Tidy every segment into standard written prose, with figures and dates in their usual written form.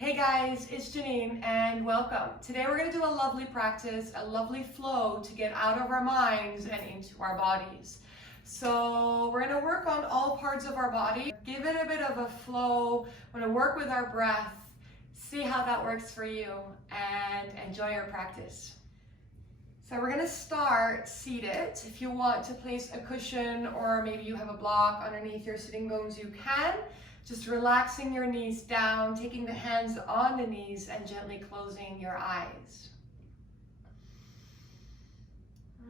Hey guys, it's Janine and welcome. Today we're going to do a lovely practice, a lovely flow to get out of our minds and into our bodies. So we're going to work on all parts of our body, give it a bit of a flow. We're going to work with our breath, see how that works for you, and enjoy your practice. So we're going to start seated. If you want to place a cushion or maybe you have a block underneath your sitting bones, you can. Just relaxing your knees down, taking the hands on the knees and gently closing your eyes.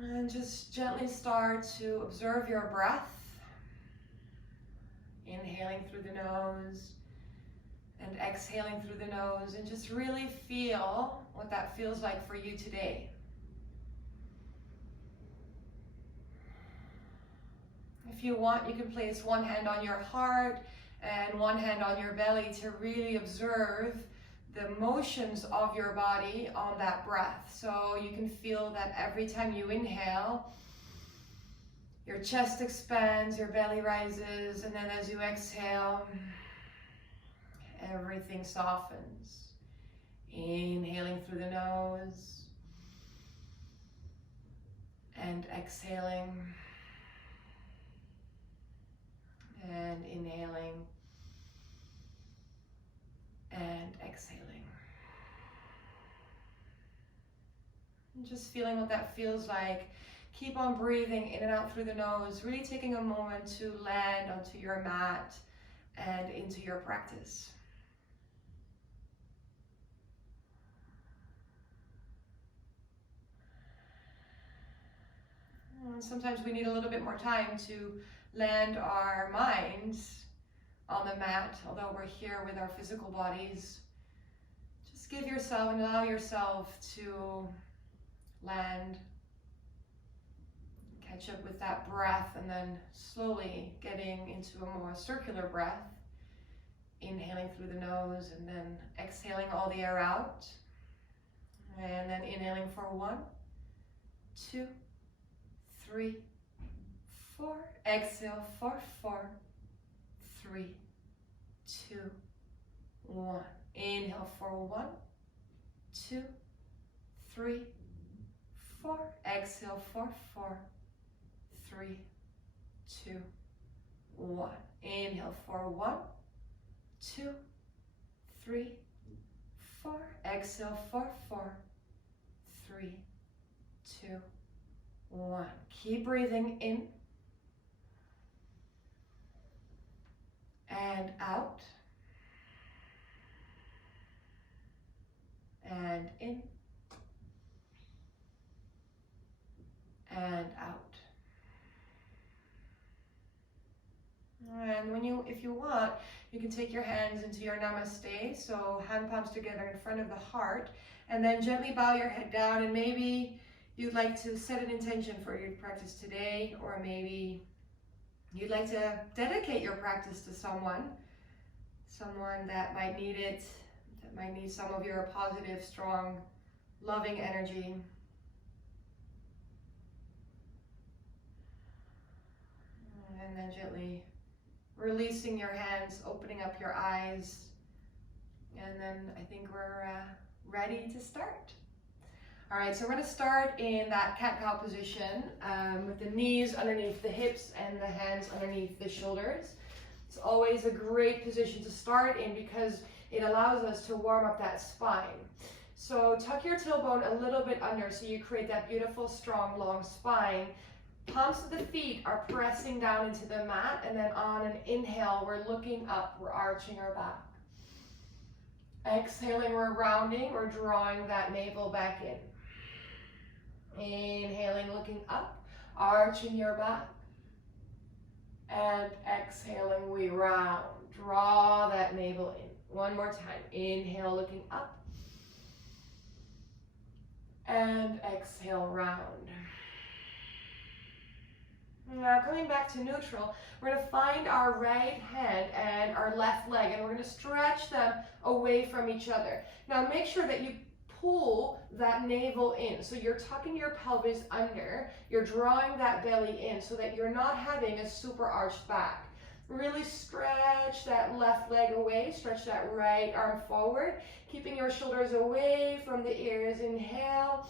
And just gently start to observe your breath. Inhaling through the nose and exhaling through the nose, and just really feel what that feels like for you today. If you want, you can place one hand on your heart and one hand on your belly to really observe the motions of your body on that breath. So you can feel that every time you inhale, your chest expands, your belly rises, and then as you exhale, everything softens. Inhaling through the nose and exhaling. And inhaling and exhaling. And just feeling what that feels like. Keep on breathing in and out through the nose, really taking a moment to land onto your mat and into your practice. And sometimes we need a little bit more time to land our minds on the mat, although we're here with our physical bodies. Just give yourself and allow yourself to land, catch up with that breath, and then slowly getting into a more circular breath, inhaling through the nose and then exhaling all the air out, and then inhaling for 1, 2, 3, 4, exhale for 4, 3, 2, 1. Inhale for 1, 2, 3, 4. Exhale for 4, 3, 2, 1. Inhale for 1, 2, 3, 4. Exhale for 4, 3, 2, 1. Keep breathing in and out and in and out. And if you want, you can take your hands into your namaste, so hand palms together in front of the heart, and then gently bow your head down, and maybe you'd like to set an intention for your practice today, or maybe you'd like to dedicate your practice to someone that might need it, that might need some of your positive, strong, loving energy. And then gently releasing your hands, opening up your eyes, and then I think we're ready to start. All right, so we're going to start in that cat-cow position with the knees underneath the hips and the hands underneath the shoulders. It's always a great position to start in because it allows us to warm up that spine. So tuck your tailbone a little bit under so you create that beautiful, strong, long spine. Palms of the feet are pressing down into the mat, and then on an inhale, we're looking up, we're arching our back. Exhaling, we're rounding, we're drawing that navel back in. Inhaling, looking up, arching your back. And exhaling, we round. Draw that navel in. One more time. Inhale, looking up. And exhale, round. Now coming back to neutral, we're going to find our right hand and our left leg, and we're going to stretch them away from each other. Now make sure that you pull that navel in. So you're tucking your pelvis under, you're drawing that belly in so that you're not having a super arched back. Really stretch that left leg away, stretch that right arm forward, keeping your shoulders away from the ears. Inhale,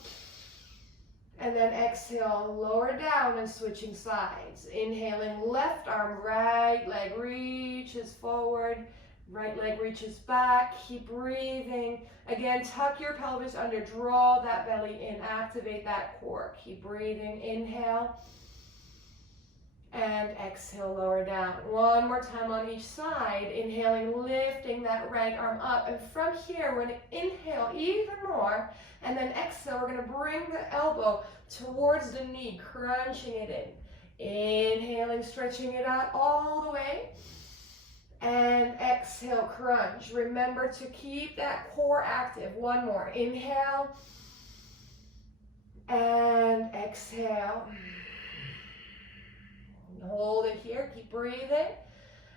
and then exhale, lower down and switching sides. Inhaling, left arm, right leg reaches forward, right leg reaches back. Keep breathing. Again, tuck your pelvis under, draw that belly in, activate that core. Keep breathing. Inhale, and exhale, lower down. One more time on each side. Inhaling, lifting that right arm up. And from here, we're going to inhale even more. And then exhale, we're going to bring the elbow towards the knee, crunching it in. Inhaling, stretching it out all the way. And exhale, crunch. Remember to keep that core active. One more. Inhale. And exhale. Hold it here, keep breathing.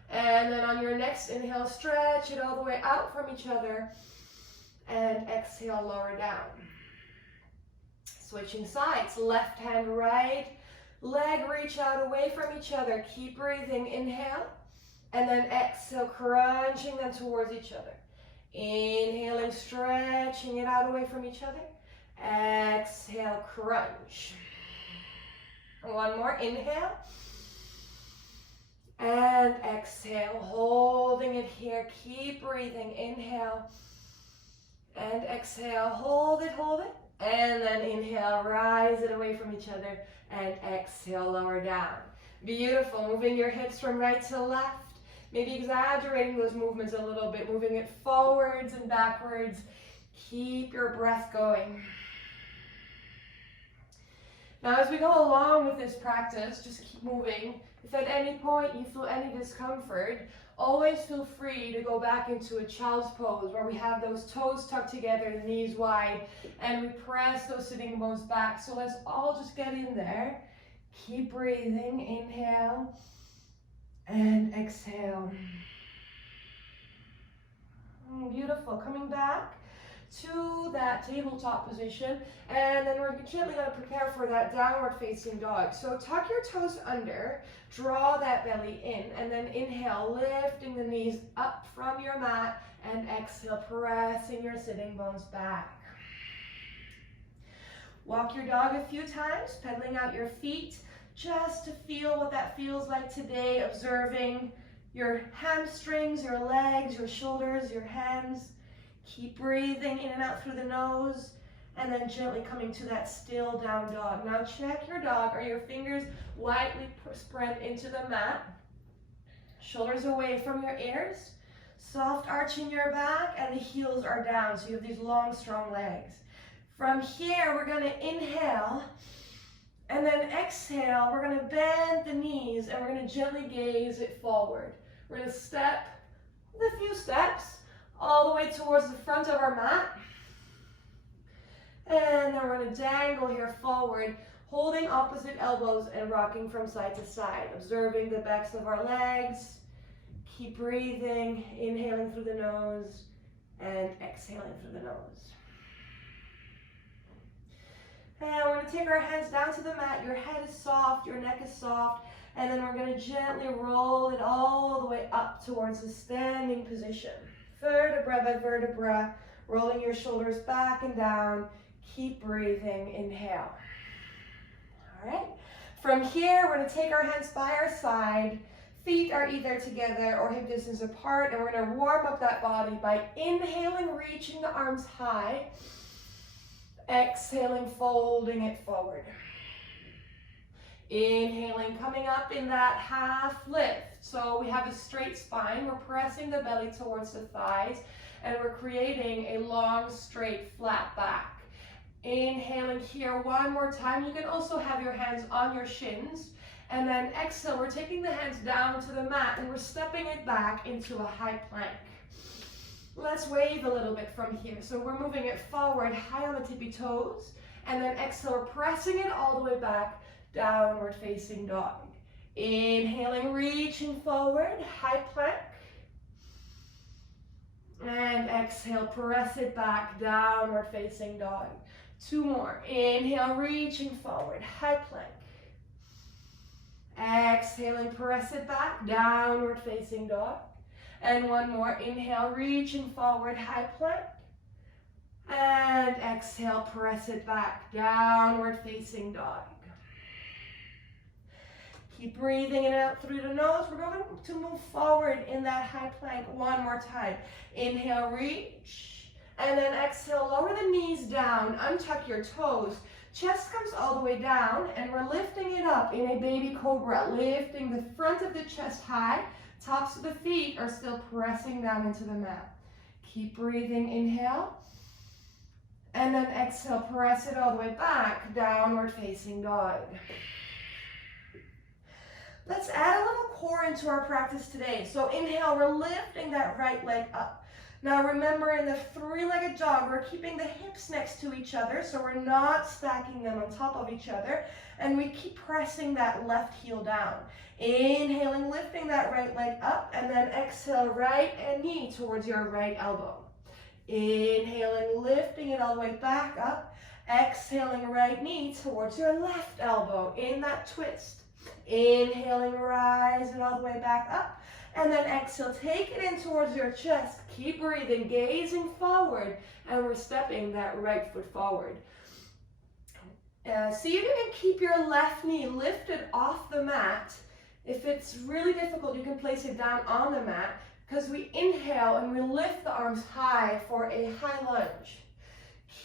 And then on your next inhale, stretch it all the way out from each other. And exhale, lower down. Switching sides, left hand, right leg, reach out away from each other. Keep breathing, inhale. And then exhale, crunching them towards each other. Inhaling, stretching it out away from each other. Exhale, crunch. One more, inhale. And exhale, holding it here. Keep breathing. Inhale and exhale. Hold it, hold it. And then inhale, rise it away from each other. And exhale, lower down. Beautiful. Moving your hips from right to left. Maybe exaggerating those movements a little bit. Moving it forwards and backwards. Keep your breath going. Now, as we go along with this practice, just keep moving. If at any point you feel any discomfort, always feel free to go back into a child's pose where we have those toes tucked together, the knees wide, and we press those sitting bones back. So let's all just get in there. Keep breathing. Inhale and exhale. Beautiful. Coming back to that tabletop position, and then we're gently going to prepare for that downward facing dog. So tuck your toes under, draw that belly in, and then inhale, lifting the knees up from your mat, and exhale, pressing your sitting bones back. Walk your dog a few times, pedaling out your feet, just to feel what that feels like today, observing your hamstrings, your legs, your shoulders, your hands. Keep breathing in and out through the nose, and then gently coming to that still down dog. Now check your dog. Are your fingers lightly spread into the mat? Shoulders away from your ears. Soft arch in your back, and the heels are down, so you have these long, strong legs. From here, we're going to inhale, and then exhale. We're going to bend the knees, and we're going to gently gaze it forward. We're going to step with a few steps all the way towards the front of our mat. And then we're going to dangle here forward, holding opposite elbows and rocking from side to side, observing the backs of our legs. Keep breathing, inhaling through the nose and exhaling through the nose. And we're going to take our hands down to the mat. Your head is soft, your neck is soft, and then we're going to gently roll it all the way up towards the standing position. Vertebra by vertebra, rolling your shoulders back and down. Keep breathing. Inhale. All right. From here, we're going to take our hands by our side. Feet are either together or hip distance apart, and we're going to warm up that body by inhaling, reaching the arms high. Exhaling, folding it forward. Inhaling, coming up in that half lift. So we have a straight spine. We're pressing the belly towards the thighs, and we're creating a long, straight, flat back. Inhaling here one more time. You can also have your hands on your shins. And then exhale, we're taking the hands down to the mat, and we're stepping it back into a high plank. Let's wave a little bit from here. So we're moving it forward, high on the tippy toes, and then exhale, we're pressing it all the way back, downward facing dog. Inhaling, reaching forward, high plank. And exhale, press it back, downward facing dog. Two more. Inhale, reaching forward, high plank. Exhaling, press it back, downward facing dog. And one more, inhale, reaching forward, high plank. And exhale, press it back, downward facing dog. Keep breathing in and out through the nose. We're going to move forward in that high plank one more time. Inhale, reach. And then exhale, lower the knees down, untuck your toes. Chest comes all the way down, and we're lifting it up in a baby cobra, lifting the front of the chest high. Tops of the feet are still pressing down into the mat. Keep breathing, inhale. And then exhale, press it all the way back, downward facing dog. Let's add a little core into our practice today. So inhale, we're lifting that right leg up. Now remember, in the three-legged dog, we're keeping the hips next to each other, so we're not stacking them on top of each other, and we keep pressing that left heel down. Inhaling, lifting that right leg up, and then exhale, right knee towards your right elbow. Inhaling, lifting it all the way back up. Exhaling, right knee towards your left elbow in that twist. Inhaling, rise it all the way back up. And then exhale, take it in towards your chest. Keep breathing, gazing forward. And we're stepping that right foot forward. See if you can keep your left knee lifted off the mat. If it's really difficult, you can place it down on the mat, because we inhale and we lift the arms high for a high lunge.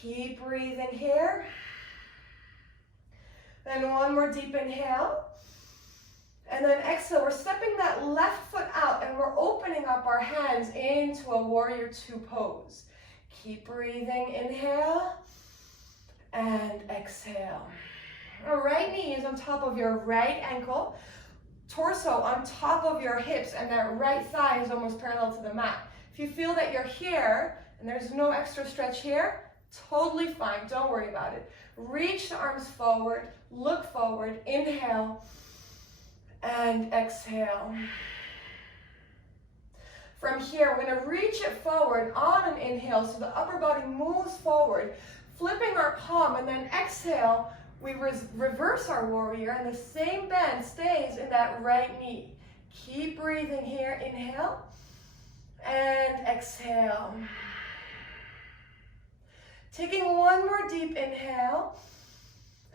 Keep breathing here. Then one more deep inhale. And then exhale, we're stepping that left foot out and we're opening up our hands into a warrior two pose. Keep breathing, inhale and exhale. Our right knee is on top of your right ankle, torso on top of your hips, and that right thigh is almost parallel to the mat. If you feel that you're here and there's no extra stretch here, totally fine, don't worry about it. Reach the arms forward, look forward, inhale, and exhale. From here, we're going to reach it forward on an inhale, so the upper body moves forward, flipping our palm, and then exhale, we reverse our warrior, and the same bend stays in that right knee. Keep breathing here, inhale, and exhale. Taking one more deep inhale,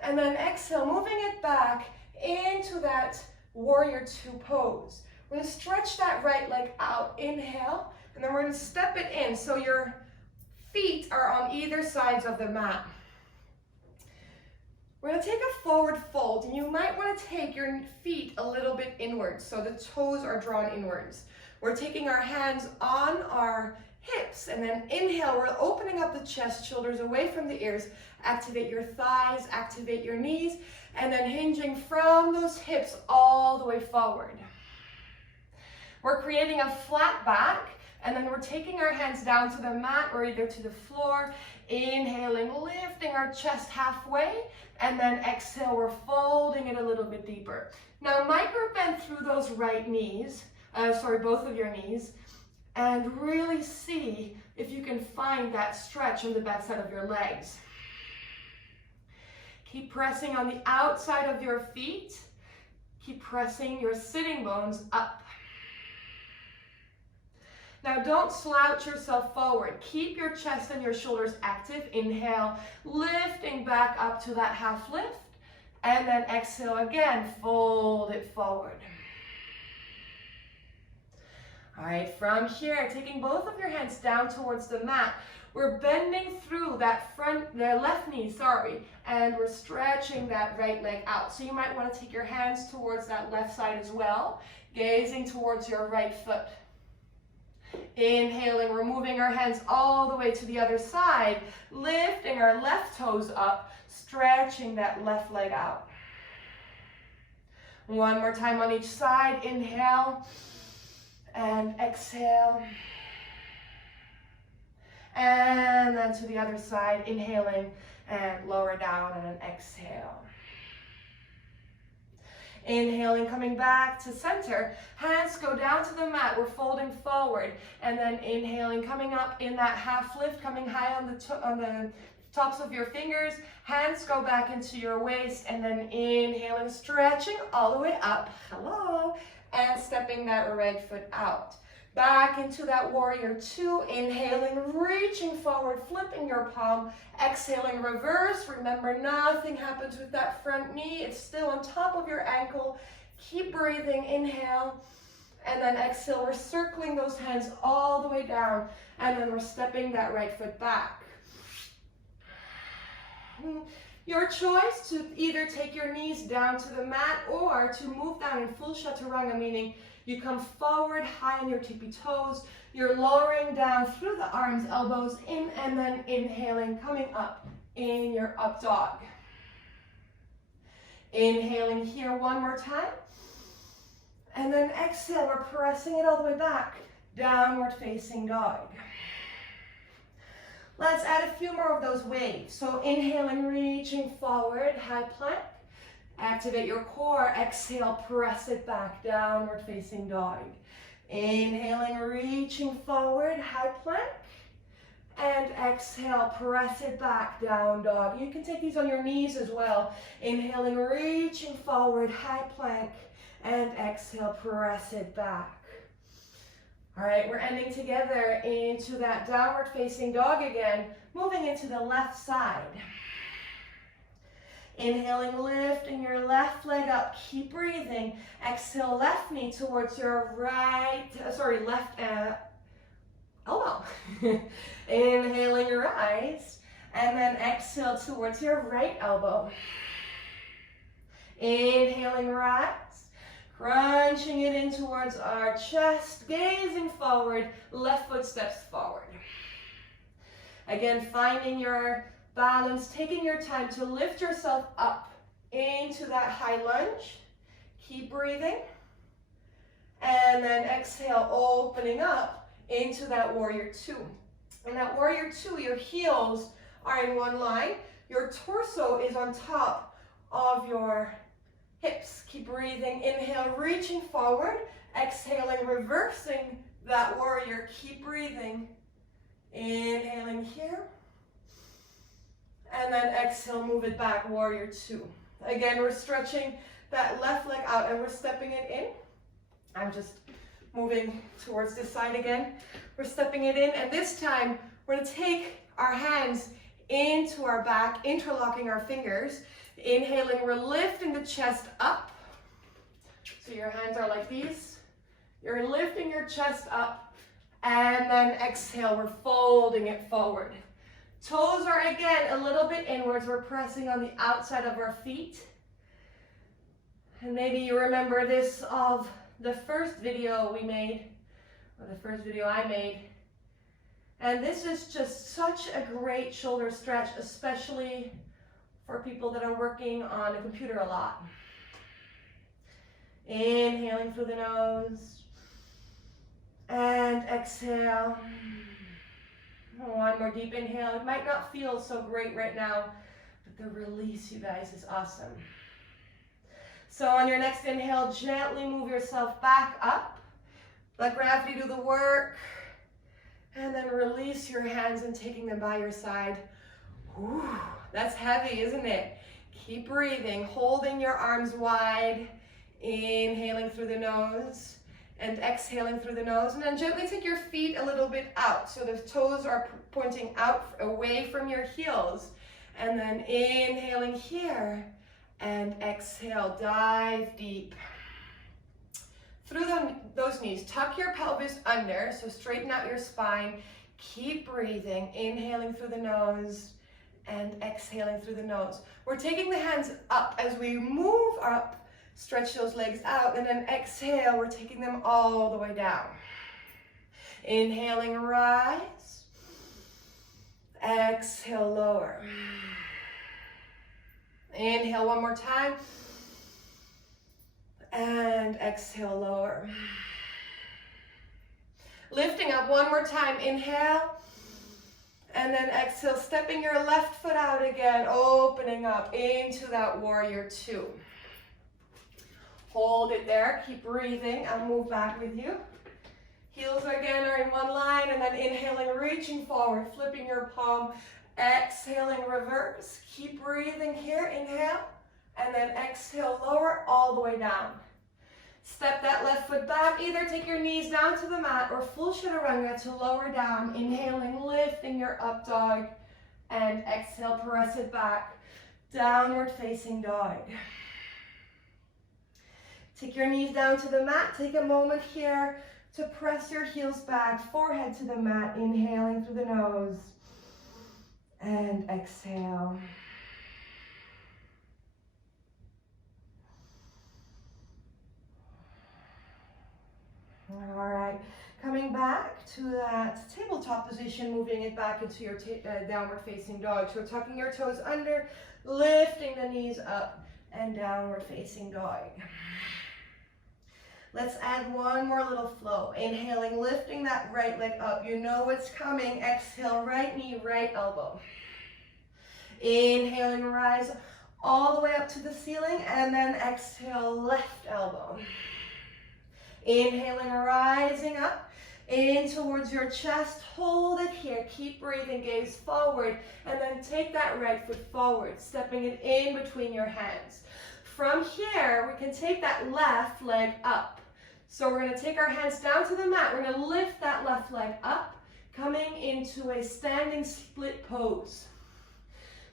and then exhale, moving it back into that warrior two pose. We're going to stretch that right leg out, inhale, and then we're going to step it in so your feet are on either sides of the mat. We're going to take a forward fold, and you might want to take your feet a little bit inwards so the toes are drawn inwards. We're taking our hands on our hips, and then inhale, we're opening up the chest, shoulders away from the ears. Activate your thighs, activate your knees, and then hinging from those hips all the way forward. We're creating a flat back, and then we're taking our hands down to the mat or either to the floor. Inhaling, lifting our chest halfway, and then exhale, we're folding it a little bit deeper. Now micro bend through those right knees, both of your knees, and really see if you can find that stretch on the back side of your legs. Keep pressing on the outside of your feet. Keep pressing your sitting bones up. Now don't slouch yourself forward. Keep your chest and your shoulders active. Inhale, lifting back up to that half lift. And then exhale again, fold it forward. All right, from here, taking both of your hands down towards the mat, we're bending through the left knee, and we're stretching that right leg out. So you might want to take your hands towards that left side as well, gazing towards your right foot. Inhaling, we're moving our hands all the way to the other side, lifting our left toes up, stretching that left leg out. One more time on each side, inhale and exhale. And then to the other side, inhaling and lower down and then exhale. Inhaling, coming back to center. Hands go down to the mat. We're folding forward. And then inhaling, coming up in that half lift, coming high on the tops of your fingers, hands go back into your waist, and then inhaling, stretching all the way up, hello, and stepping that right foot out. Back into that warrior two, inhaling, reaching forward, flipping your palm, exhaling, reverse. Remember, nothing happens with that front knee. It's still on top of your ankle. Keep breathing, inhale, and then exhale. We're circling those hands all the way down, and then we're stepping that right foot back. Your choice to either take your knees down to the mat or to move down in full chaturanga, meaning you come forward high on your tippy toes. You're lowering down through the arms, elbows in, and then inhaling, coming up in your up dog. Inhaling here one more time. And then exhale, we're pressing it all the way back. Downward facing dog. Let's add a few more of those waves. So inhaling, reaching forward, high plank. Activate your core, exhale, press it back, downward facing dog. Inhaling, reaching forward, high plank. And exhale, press it back, down dog. You can take these on your knees as well. Inhaling, reaching forward, high plank. And exhale, press it back. All right, we're ending together into that downward facing dog again, moving into the left side. Inhaling, lifting your left leg up, keep breathing. Exhale, left knee towards your left elbow. Inhaling, rise, and then exhale towards your right elbow. Inhaling, rise, crunching it in towards our chest, gazing forward, left foot steps forward. Again, finding your balance, taking your time to lift yourself up into that high lunge. Keep breathing. And then exhale, opening up into that warrior two. In that warrior two, your heels are in one line. Your torso is on top of your hips. Keep breathing. Inhale, reaching forward. Exhaling, reversing that warrior. Keep breathing. Inhaling here. And then exhale, move it back, warrior two. Again, we're stretching that left leg out and we're stepping it in. I'm just moving towards this side again. We're stepping it in, and this time we're going to take our hands into our back, interlocking our fingers. Inhaling, we're lifting the chest up. So your hands are like these. You're lifting your chest up, and then exhale, we're folding it forward. Toes are again a little bit inwards. We're pressing on the outside of our feet. And maybe you remember this of the first video we made, or the first video I made. And this is just such a great shoulder stretch, especially for people that are working on a computer a lot. Inhaling through the nose. And exhale. One more deep inhale. It might not feel so great right now, but the release, you guys, is awesome. So on your next inhale, gently move yourself back up. Let gravity do the work. And then release your hands and taking them by your side. Whew, that's heavy, isn't it? Keep breathing, holding your arms wide. Inhaling through the nose. And exhaling through the nose, and then gently take your feet a little bit out so the toes are pointing out away from your heels, and then inhaling here and exhale, dive deep through those knees. Tuck your pelvis under, so straighten out your spine. Keep breathing, inhaling through the nose and exhaling through the nose. We're taking the hands up as we move up. Stretch those legs out, and then exhale, we're taking them all the way down. Inhaling, rise. Exhale, lower. Inhale one more time. And exhale, lower. Lifting up one more time, inhale. And then exhale, stepping your left foot out again, opening up into that warrior two. Hold it there, keep breathing. I'll move back with you. Heels again are in one line, and then inhaling, reaching forward, flipping your palm, Exhaling, reverse. Keep breathing here. Inhale. And then exhale, lower all the way down. Step that left foot back. Either take your knees down to the mat or full chaturanga to lower down. Inhaling, lifting your up dog. And exhale, press it back. Downward facing dog. Take your knees down to the mat. Take a moment here to press your heels back, forehead to the mat. Inhaling through the nose. And exhale. All right, coming back to that tabletop position, moving it back into your downward facing dog. So tucking your toes under, lifting the knees up, and downward facing dog. Let's add one more little flow. Inhaling, lifting that right leg up. You know what's coming. Exhale, right knee, right elbow. Inhaling, rise all the way up to the ceiling, and then exhale, left elbow. Inhaling, rising up, in towards your chest. Hold it here. Keep breathing, gaze forward, and then take that right foot forward, stepping it in between your hands. From here, we can take that left leg up. So we're going to take our hands down to the mat. We're going to lift that left leg up, coming into a standing split pose.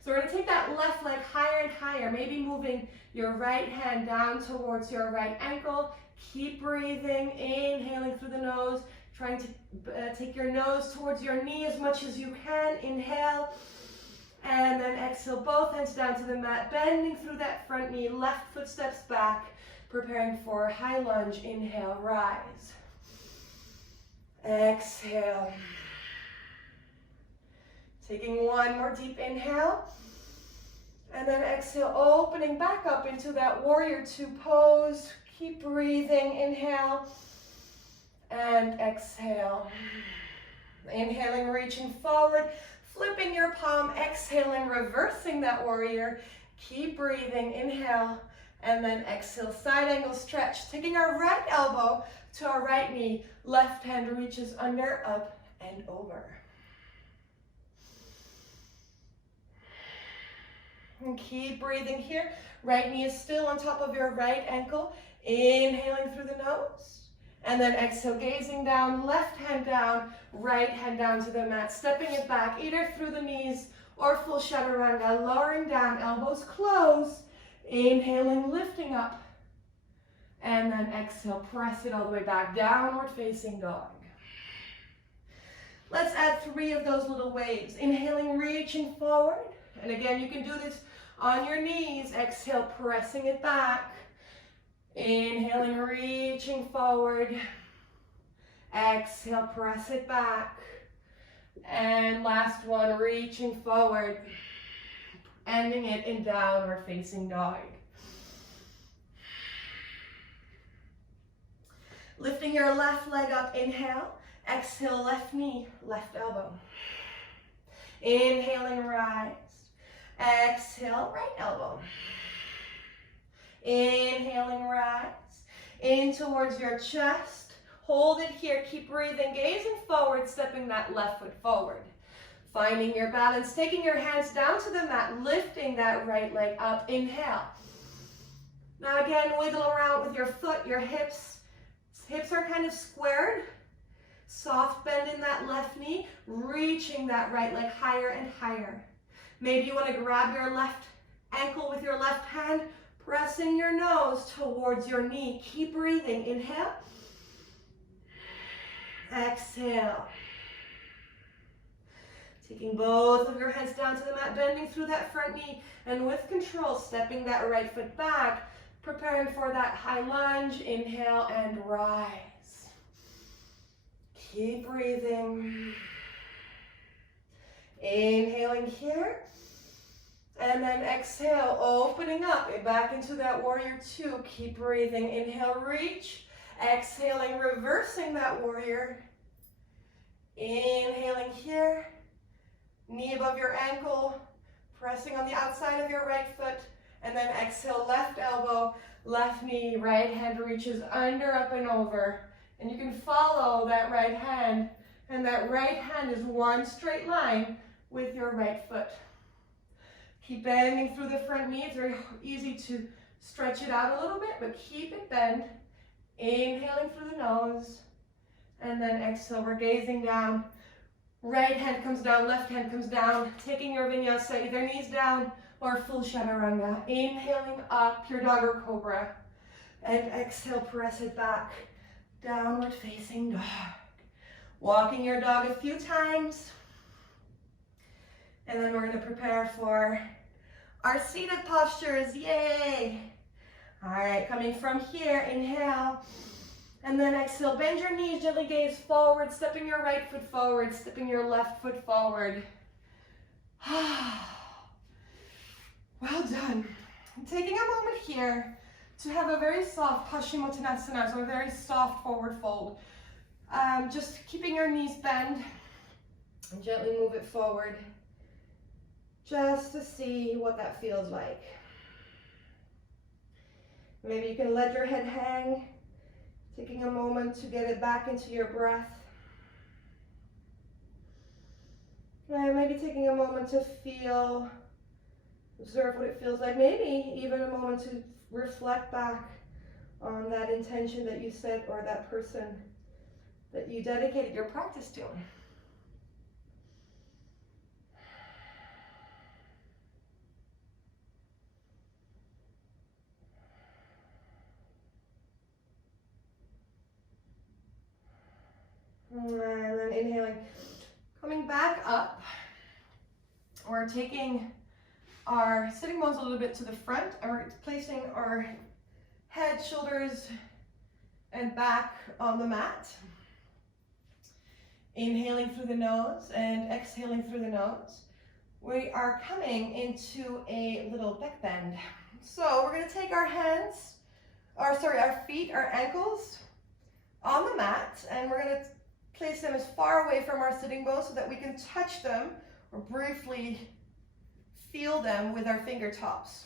So we're going to take that left leg higher and higher, maybe moving your right hand down towards your right ankle. Keep breathing, inhaling through the nose, trying to take your nose towards your knee as much as you can. Inhale, and then exhale, both hands down to the mat, bending through that front knee, left foot steps back, preparing for high lunge. Inhale, rise. Exhale. Taking one more deep inhale. And then exhale, opening back up into that warrior two pose. Keep breathing. Inhale. And exhale. Inhaling, reaching forward. Flipping your palm. Exhaling, reversing that warrior. Keep breathing. Inhale. And then exhale, side angle stretch. Taking our right elbow to our right knee. Left hand reaches under, up, and over. And keep breathing here. Right knee is still on top of your right ankle. Inhaling through the nose. And then exhale, gazing down, left hand down, right hand down to the mat. Stepping it back, either through the knees or full chaturanga. Lowering down, elbows close. Inhaling, lifting up. And then exhale, press it all the way back. Downward facing dog. Let's add 3 of those little waves. Inhaling, reaching forward. And again, you can do this on your knees. Exhale, pressing it back. Inhaling, reaching forward. Exhale, press it back. And last one, reaching forward. Ending it in downward facing dog. Lifting your left leg up, inhale. Exhale, left knee, left elbow. Inhaling, rise. Exhale, right elbow. Inhaling, rise. In towards your chest. Hold it here. Keep breathing. Gazing forward, stepping that left foot forward. Finding your balance. Taking your hands down to the mat. Lifting that right leg up. Inhale. Now again, wiggle around with your foot, your hips. Hips are kind of squared. Soft bend in that left knee. Reaching that right leg higher and higher. Maybe you want to grab your left ankle with your left hand, pressing your nose towards your knee. Keep breathing. Inhale. Exhale. Taking both of your hands down to the mat, bending through that front knee, and with control, stepping that right foot back, preparing for that high lunge. Inhale and rise. Keep breathing. Inhaling here. And then exhale, opening up back into that warrior two. Keep breathing. Inhale, reach. Exhaling, reversing that warrior. Inhaling here. Knee above your ankle. Pressing on the outside of your right foot. And then exhale, left elbow, left knee, right hand reaches under, up, and over. And you can follow that right hand. And that right hand is one straight line with your right foot. Keep bending through the front knee. It's very easy to stretch it out a little bit, but keep it bent. Inhaling through the nose, and then exhale. We're gazing down. Right hand comes down, left hand comes down. Taking your vinyasa, either knees down or full chaturanga. Inhaling up, pure dog or cobra. And exhale, press it back. Downward facing dog. Walking your dog a few times. And then we're going to prepare for our seated postures. Yay! All right, coming from here, inhale. And then exhale, bend your knees, gently gaze forward, stepping your right foot forward, stepping your left foot forward. Well done. Taking a moment here to have a very soft Paschimottanasana, so a very soft forward fold. Just keeping your knees bent and gently move it forward just to see what that feels like. Maybe you can let your head hang, taking a moment to get it back into your breath. And maybe taking a moment to feel, observe what it feels like. Maybe even a moment to reflect back on that intention that you set or that person that you dedicated your practice to. And then inhaling, coming back up. We're taking our sitting bones a little bit to the front, and we're placing our head, shoulders, and back on the mat. Inhaling through the nose and exhaling through the nose. We are coming into a little back bend. So we're going to take our hands, our feet, our ankles on the mat, and we're going to place them as far away from our sitting bones so that we can touch them or briefly feel them with our fingertips.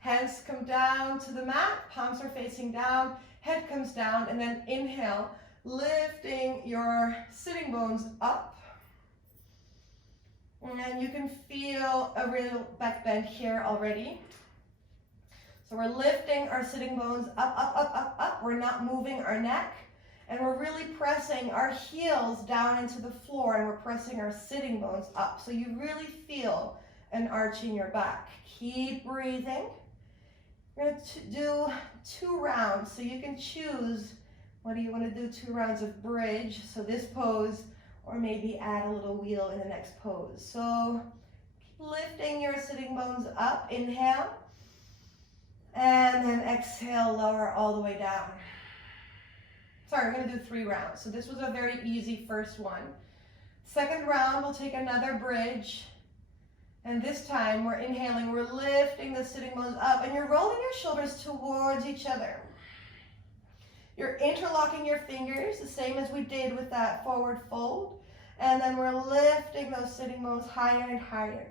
Hands come down to the mat, palms are facing down, head comes down, and then inhale, lifting your sitting bones up. And you can feel a real back bend here already. So we're lifting our sitting bones up, up, up, up, up. We're not moving our neck. And we're really pressing our heels down into the floor, and we're pressing our sitting bones up. So you really feel an arch in your back. Keep breathing. We're going to do 2 rounds. So you can choose whether you want to do 2 rounds of bridge, so this pose, or maybe add a little wheel in the next pose. So keep lifting your sitting bones up. Inhale. And then exhale, lower all the way down. Sorry, we're going to do 3 rounds. So this was a very easy first one. Second round, we'll take another bridge. And this time we're inhaling, we're lifting the sitting bones up, and you're rolling your shoulders towards each other. You're interlocking your fingers, the same as we did with that forward fold. And then we're lifting those sitting bones higher and higher.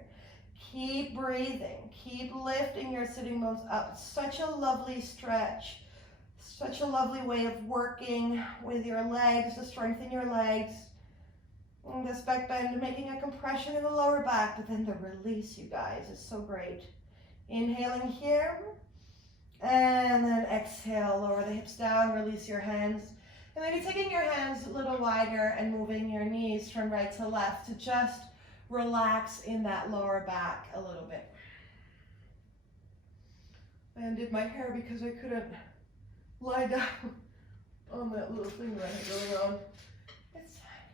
Keep breathing. Keep lifting your sitting bones up. It's such a lovely stretch. Such a lovely way of working with your legs to strengthen your legs. And this back bend, making a compression in the lower back, but then the release, you guys, is so great. Inhaling here, and then exhale, lower the hips down, release your hands. And maybe taking your hands a little wider and moving your knees from right to left to just relax in that lower back a little bit. I undid my hair because I couldn't lie down on that little thing that I had going on. It's fine.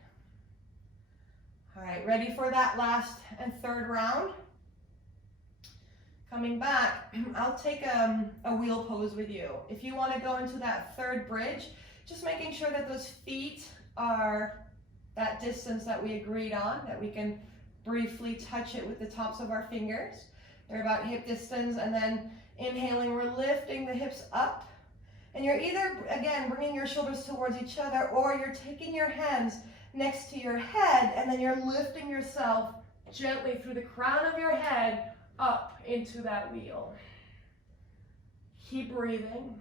All right, ready for that last and third round? Coming back, I'll take a wheel pose with you. If you want to go into that third bridge, just making sure that those feet are that distance that we agreed on, that we can briefly touch it with the tops of our fingers. They're about hip distance, and then inhaling, we're lifting the hips up. And you're either, again, bringing your shoulders towards each other, or you're taking your hands next to your head, and then you're lifting yourself gently through the crown of your head up into that wheel. Keep breathing.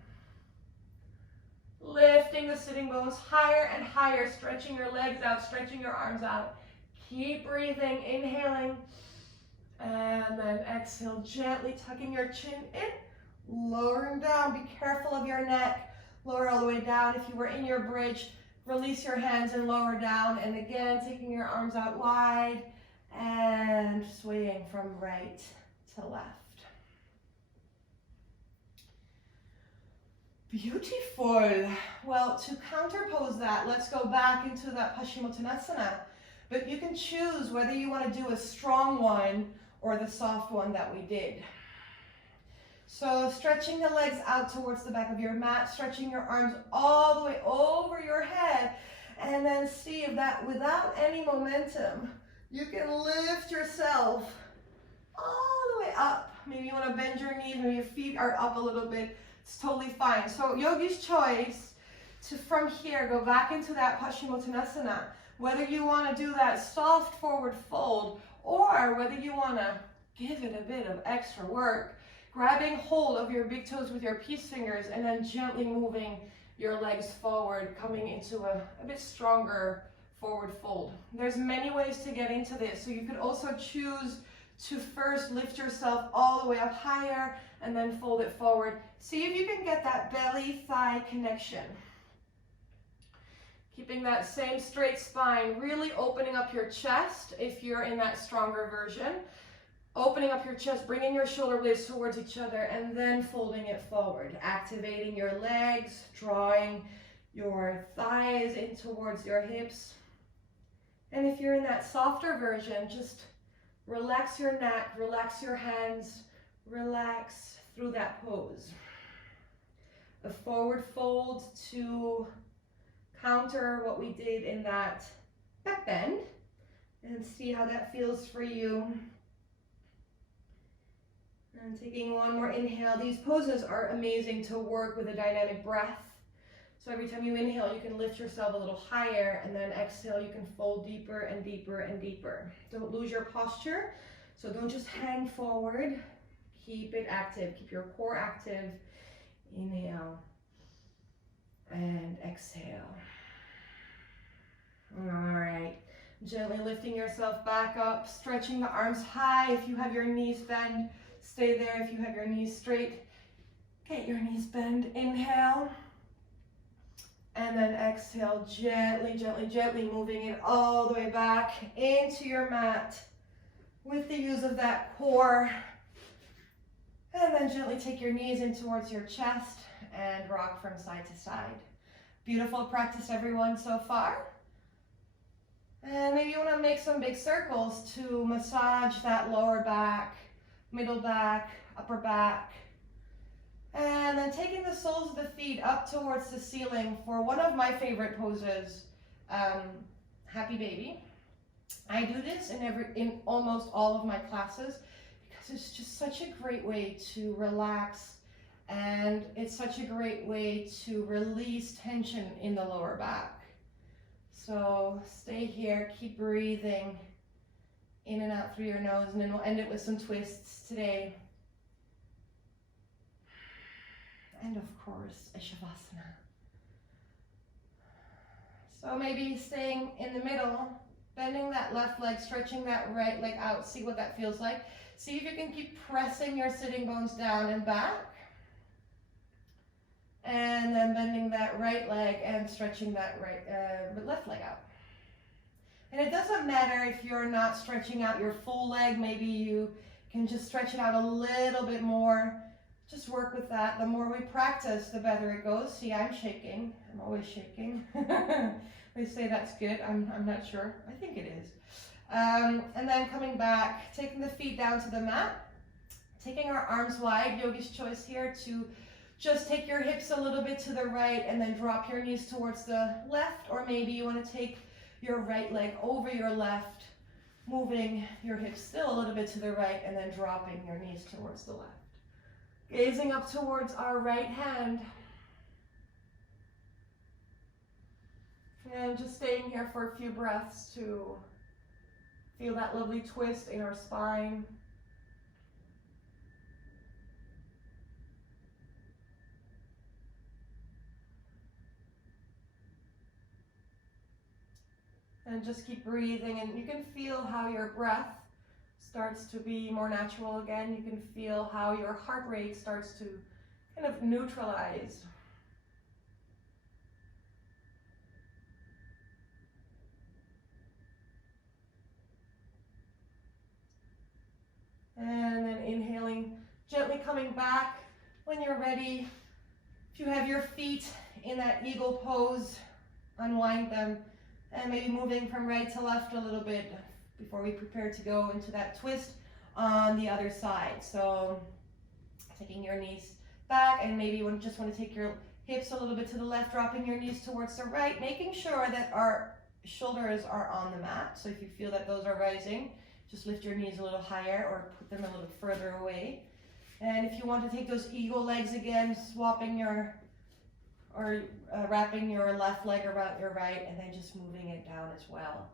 Lifting the sitting bones higher and higher, stretching your legs out, stretching your arms out. Keep breathing, inhaling, and then exhale, gently tucking your chin in, lowering down. Be careful of your neck. Lower all the way down. If you were in your bridge, release your hands and lower down. And again, taking your arms out wide and swaying from right to left. Beautiful. Well, to counterpose that, let's go back into that Paschimottanasana. But you can choose whether you want to do a strong one or the soft one that we did. So stretching the legs out towards the back of your mat, stretching your arms all the way over your head, and then see if that, without any momentum, you can lift yourself all the way up. Maybe you want to bend your knees, maybe your feet are up a little bit. It's totally fine. So yogi's choice to, from here, go back into that Paschimottanasana. Whether you want to do that soft forward fold, or whether you want to give it a bit of extra work, grabbing hold of your big toes with your peace fingers and then gently moving your legs forward, coming into a bit stronger forward fold. There's many ways to get into this. So you could also choose to first lift yourself all the way up higher and then fold it forward. See if you can get that belly-thigh connection. Keeping that same straight spine, really opening up your chest if you're in that stronger version. Opening up your chest, bringing your shoulder blades towards each other, and then folding it forward. Activating your legs, drawing your thighs in towards your hips. And if you're in that softer version, just relax your neck, relax your hands, relax through that pose. A forward fold to counter what we did in that back bend, and see how that feels for you. And taking one more inhale. These poses are amazing to work with a dynamic breath. So every time you inhale, you can lift yourself a little higher, and then exhale, you can fold deeper and deeper and deeper. Don't lose your posture. So don't just hang forward. Keep it active. Keep your core active. Inhale and exhale. All right. Gently lifting yourself back up, stretching the arms high. If you have your knees bent, stay there. If you have your knees straight, get your knees bent. Inhale. And then exhale, gently, gently, gently moving it all the way back into your mat with the use of that core. And then gently take your knees in towards your chest and rock from side to side. Beautiful practice, everyone, so far. And maybe you want to make some big circles to massage that lower back, middle back, upper back. And then taking the soles of the feet up towards the ceiling for one of my favorite poses, Happy Baby. I do this in almost all of my classes because it's just such a great way to relax, and it's such a great way to release tension in the lower back. So stay here, keep breathing in and out through your nose, and then we'll end it with some twists today. And of course, a Shavasana. So maybe staying in the middle, bending that left leg, stretching that right leg out. See what that feels like. See if you can keep pressing your sitting bones down and back. And then bending that right leg and stretching that left leg out. And it doesn't matter if you're not stretching out your full leg. Maybe you can just stretch it out a little bit more. Just work with that. The more we practice, the better it goes. See, I'm shaking. I'm always shaking. They say that's good. I'm not sure. I think it is. And then coming back, taking the feet down to the mat, taking our arms wide. Yogi's choice here to just take your hips a little bit to the right and then drop your knees towards the left. Or maybe you want to take your right leg over your left, moving your hips still a little bit to the right and then dropping your knees towards the left. Gazing up towards our right hand. And just staying here for a few breaths to feel that lovely twist in our spine. And just keep breathing, and you can feel how your breath starts to be more natural again. You can feel how your heart rate starts to kind of neutralize. And then inhaling, gently coming back when you're ready. If you have your feet in that eagle pose, unwind them, and maybe moving from right to left a little bit before we prepare to go into that twist on the other side. So taking your knees back, and maybe you just want to take your hips a little bit to the left, dropping your knees towards the right, making sure that our shoulders are on the mat. So if you feel that those are rising, just lift your knees a little higher or put them a little further away. And if you want to take those eagle legs again, swapping your, or wrapping your left leg around your right, and then just moving it down as well.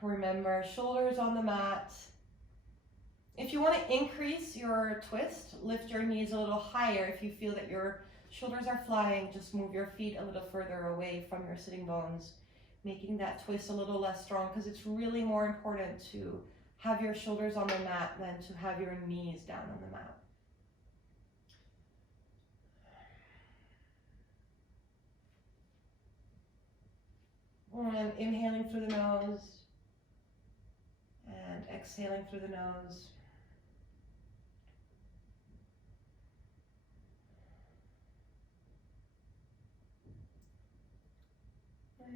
Remember, shoulders on the mat. If you want to increase your twist, lift your knees a little higher. If you feel that your shoulders are flying, just move your feet a little further away from your sitting bones, making that twist a little less strong, because it's really more important to have your shoulders on the mat than to have your knees down on the mat. And inhaling through the nose and exhaling through the nose.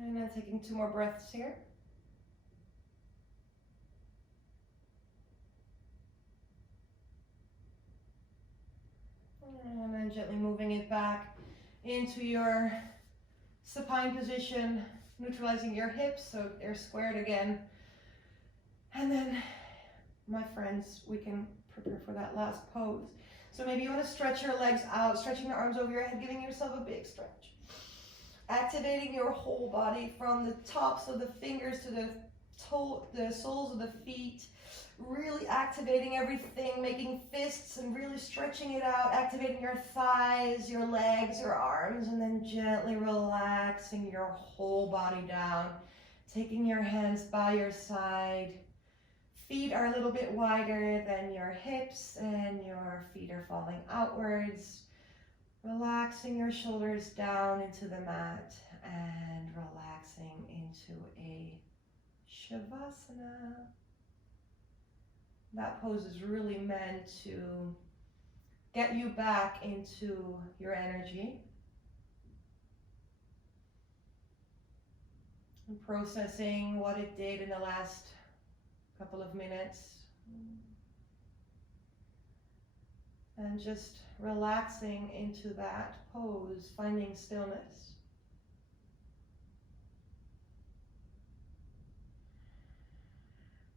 And then taking 2 more breaths here. And then gently moving it back into your supine position, neutralizing your hips so they're squared again. And then, my friends, we can prepare for that last pose. So maybe you want to stretch your legs out, stretching the arms over your head, giving yourself a big stretch. Activating your whole body from the tops of the fingers to the soles of the feet. Really activating everything, making fists and really stretching it out, activating your thighs, your legs, your arms, and then gently relaxing your whole body down. Taking your hands by your side. Feet are a little bit wider than your hips, and your feet are falling outwards. Relaxing your shoulders down into the mat and relaxing into a Shavasana. That pose is really meant to get you back into your energy and processing what it did in the last couple of minutes. And just relaxing into that pose, finding stillness.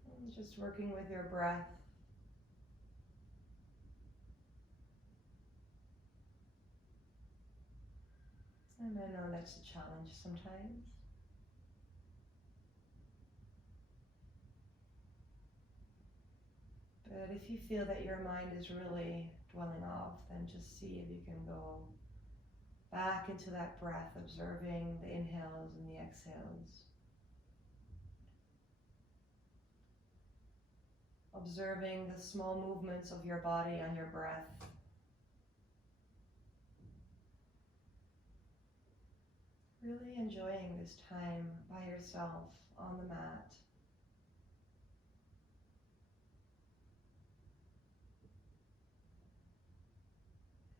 And just working with your breath. And I know that's a challenge sometimes. But if you feel that your mind is really dwelling off, then just see if you can go back into that breath, observing the inhales and the exhales. Observing the small movements of your body on your breath. Really enjoying this time by yourself on the mat.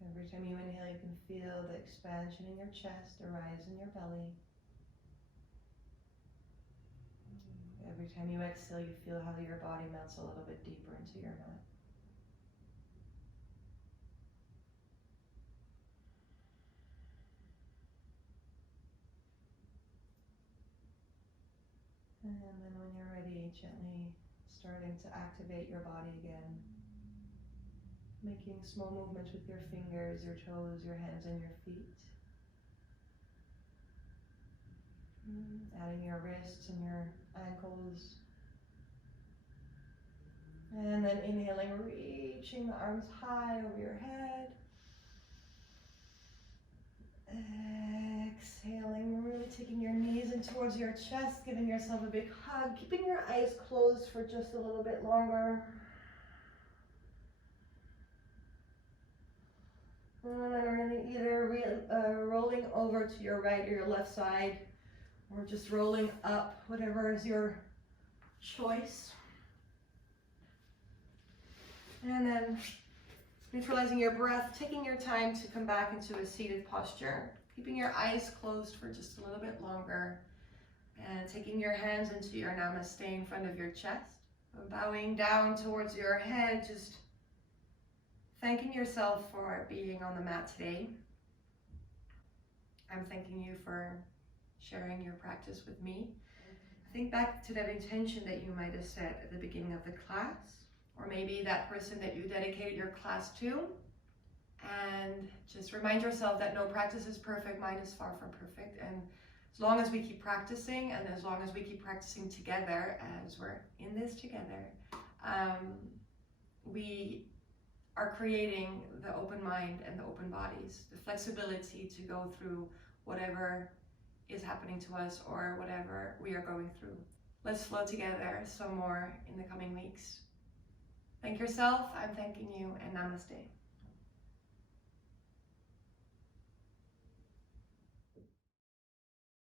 Every time you inhale, you can feel the expansion in your chest, the rise in your belly. Every time you exhale, you feel how your body melts a little bit deeper into your mat. And then when you're ready, gently starting to activate your body again. Making small movements with your fingers, your toes, your hands, and your feet. Adding your wrists and your ankles. And then inhaling, reaching the arms high over your head. exhaling, really taking your knees in towards your chest, giving yourself a big hug, keeping your eyes closed for just a little bit longer. And then really either rolling over to your right or your left side, or just rolling up, whatever is your choice. And then neutralizing your breath, taking your time to come back into a seated posture, keeping your eyes closed for just a little bit longer, and taking your hands into your namaste in front of your chest, bowing down towards your head, just thanking yourself for being on the mat today. I'm thanking you for sharing your practice with me. Think back to that intention that you might have set at the beginning of the class, or maybe that person that you dedicated your class to, and just remind yourself that no practice is perfect, mine is far from perfect, and as long as we keep practicing, and as long as we keep practicing together, as we're in this together, we are creating the open mind and the open bodies, the flexibility to go through whatever is happening to us or whatever we are going through. Let's flow together some more in the coming weeks. Thank yourself, I'm thanking you, and namaste.